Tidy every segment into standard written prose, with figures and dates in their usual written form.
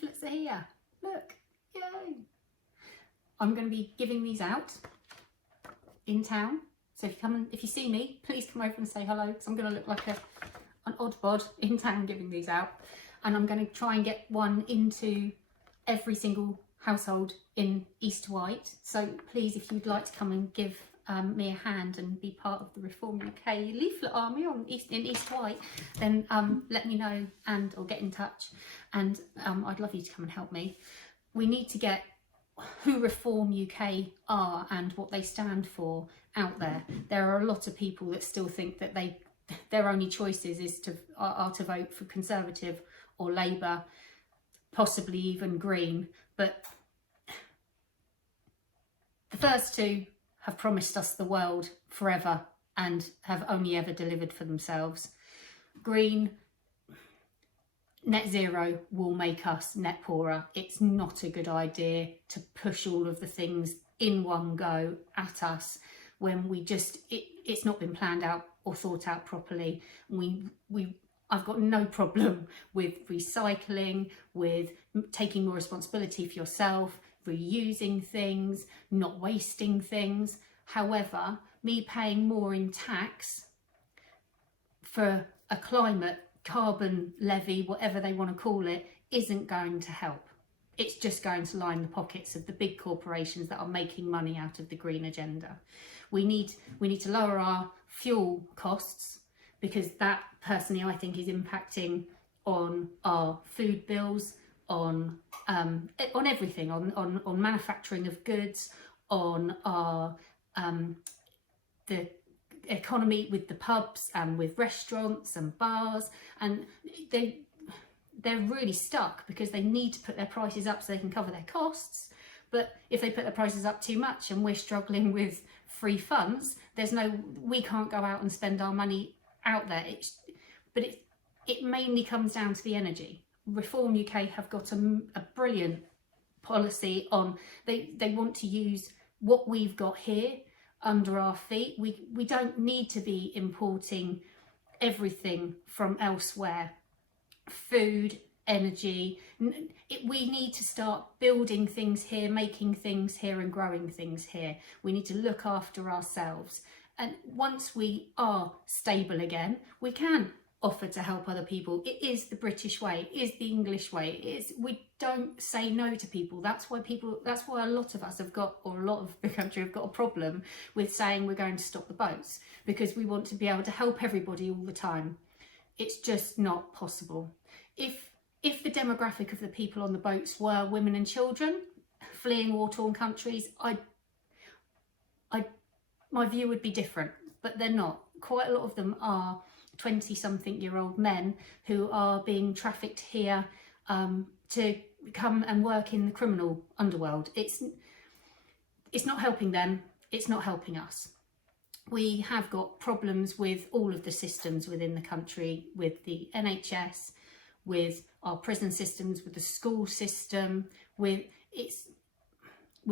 leaflets are here. Look, yay. I'm going to be giving these out in town. So if you see me, please come over and say hello, because I'm going to look like an odd bod in town giving these out. And I'm going to try and get one into every single household in East Wight. So please, if you'd like to come and give me a hand and be part of the Reform UK leaflet army in East Wight, then let me know or get in touch, and I'd love you to come and help me. We need to get who Reform UK are and what they stand for out there. There are a lot of people that still think that their only choices are to vote for Conservative or Labour, possibly even Green, but the first two have promised us the world forever and have only ever delivered for themselves. Green, net zero will make us net poorer. It's not a good idea to push all of the things in one go at us when it's not been planned out or thought out properly. I've got no problem with recycling, with taking more responsibility for yourself, reusing things, not wasting things. However, me paying more in tax for a climate carbon levy, whatever they want to call it, isn't going to help. It's just going to line the pockets of the big corporations that are making money out of the green agenda. We need to lower our fuel costs, because that personally I think is impacting on our food bills, on everything, on manufacturing of goods, on our the economy with the pubs and with restaurants and bars, and they're really stuck because they need to put their prices up so they can cover their costs. But if they put their prices up too much and we're struggling with free funds, we can't go out and spend our money out there. It mainly comes down to the energy. Reform UK have got a brilliant policy on, they want to use what we've got here under our feet. We don't need to be importing everything from elsewhere. Food, energy, we need to start building things here, making things here and growing things here. We need to look after ourselves, and once we are stable again, we can offer to help other people. It is the British way, it is the English way. We don't say no to people. That's why a lot of us have got, or a lot of the country have got a problem with saying we're going to stop the boats, because we want to be able to help everybody all the time. It's just not possible. If the demographic of the people on the boats were women and children fleeing war-torn countries, my view would be different, but they're not. Quite a lot of them are 20-something-year-old men who are being trafficked here to come and work in the criminal underworld. It's not helping them, it's not helping us. We have got problems with all of the systems within the country, with the NHS, with our prison systems, with the school system. We've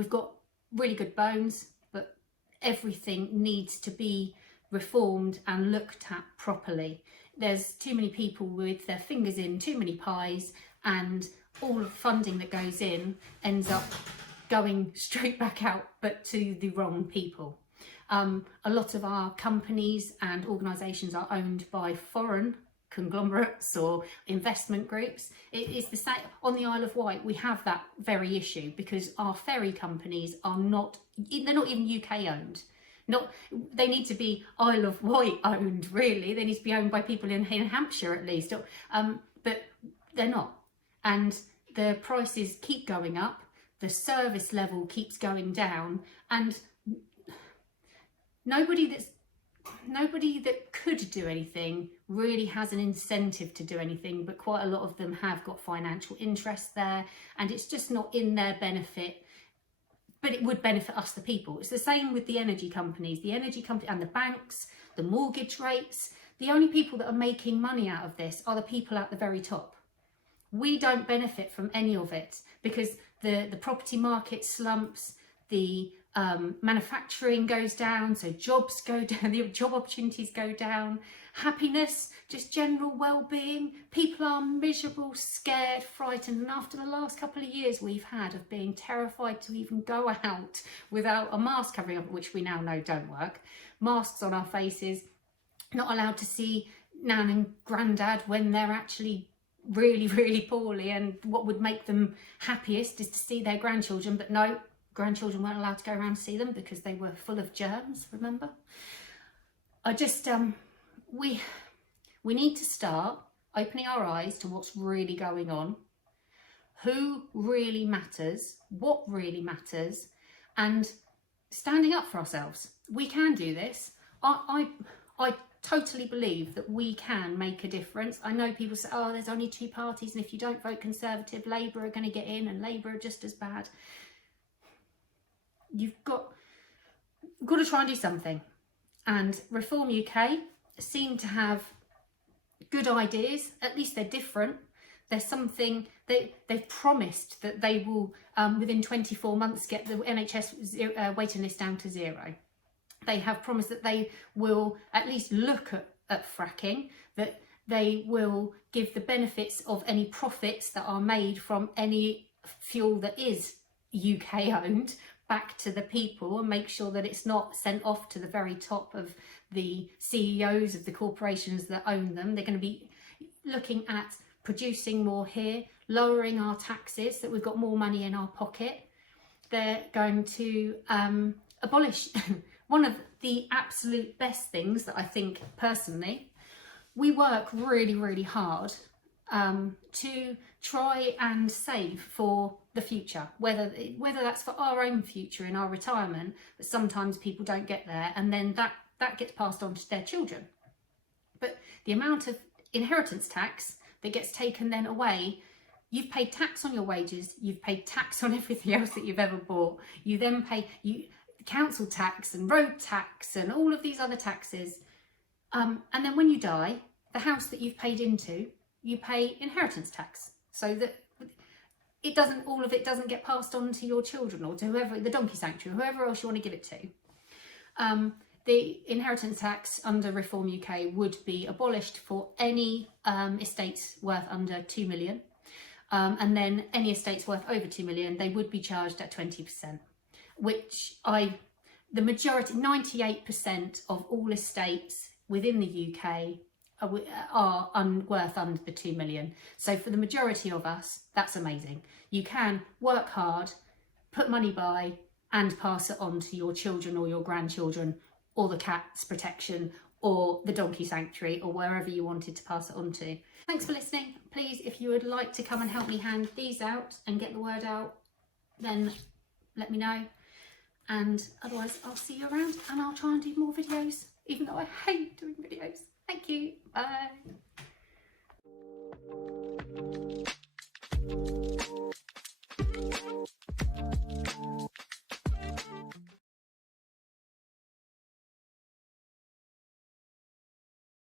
got really good bones, but everything needs to be reformed and looked at properly. There's too many people with their fingers in too many pies, and all of the funding that goes in ends up going straight back out, but to the wrong people. A lot of our companies and organisations are owned by foreign conglomerates or investment groups. It is the same on the Isle of Wight. We have that very issue because our ferry companies they're not even UK owned. They need to be Isle of Wight owned, really. They need to be owned by people in Hampshire at least, but they're not. And the prices keep going up, the service level keeps going down, and nobody that could do anything really has an incentive to do anything, but quite a lot of them have got financial interest there, and it's just not in their benefit. But it would benefit us, the people. It's the same with the energy companies and the banks, the mortgage rates. The only people that are making money out of this are the people at the very top. We don't benefit from any of it because the property market slumps, the manufacturing goes down, so jobs go down, the job opportunities go down, happiness, just general well-being. People are miserable, scared, frightened, and after the last couple of years we've had of being terrified to even go out without a mask covering up, which we now know don't work, masks on our faces, not allowed to see nan and granddad when they're actually really, really poorly, and what would make them happiest is to see their grandchildren, but no, grandchildren weren't allowed to go around to see them because they were full of germs, remember? I just, we need to start opening our eyes to what's really going on, who really matters, what really matters, and standing up for ourselves. We can do this. I totally believe that we can make a difference. I know people say, oh, there's only two parties, and if you don't vote Conservative, Labour are going to get in, and Labour are just as bad. You've got to try and do something. And Reform UK seem to have good ideas. At least they're different. There's something, they've promised that they will, within 24 months, get the NHS waiting list down to 0. They have promised that they will at least look at fracking, that they will give the benefits of any profits that are made from any fuel that is UK owned back to the people, and make sure that it's not sent off to the very top of the CEOs of the corporations that own them. They're going to be looking at producing more here, lowering our taxes so that we've got more money in our pocket. They're going to abolish one of the absolute best things that I think personally, we work really, really hard to try and save for the future, whether that's for our own future in our retirement, but sometimes people don't get there, and then that gets passed on to their children. But the amount of inheritance tax that gets taken then away, you've paid tax on your wages, you've paid tax on everything else that you've ever bought, you then pay council tax and road tax and all of these other taxes, and then when you die, the house that you've paid into, you pay inheritance tax, so that all of it doesn't get passed on to your children or to whoever, the donkey sanctuary, whoever else you want to give it to. The inheritance tax under Reform UK would be abolished for any estates worth under 2 million, and then any estates worth over 2 million, they would be charged at 20%, which the majority, 98% of all estates within the UK are worth under the 2 million. So for the majority of us, that's amazing. You can work hard, put money by, and pass it on to your children or your grandchildren, or the cat's protection, or the donkey sanctuary, or wherever you wanted to pass it on to. Thanks for listening. Please, if you would like to come and help me hand these out and get the word out, then let me know. And otherwise, I'll see you around, and I'll try and do more videos, even though I hate doing videos. Thank you. Bye.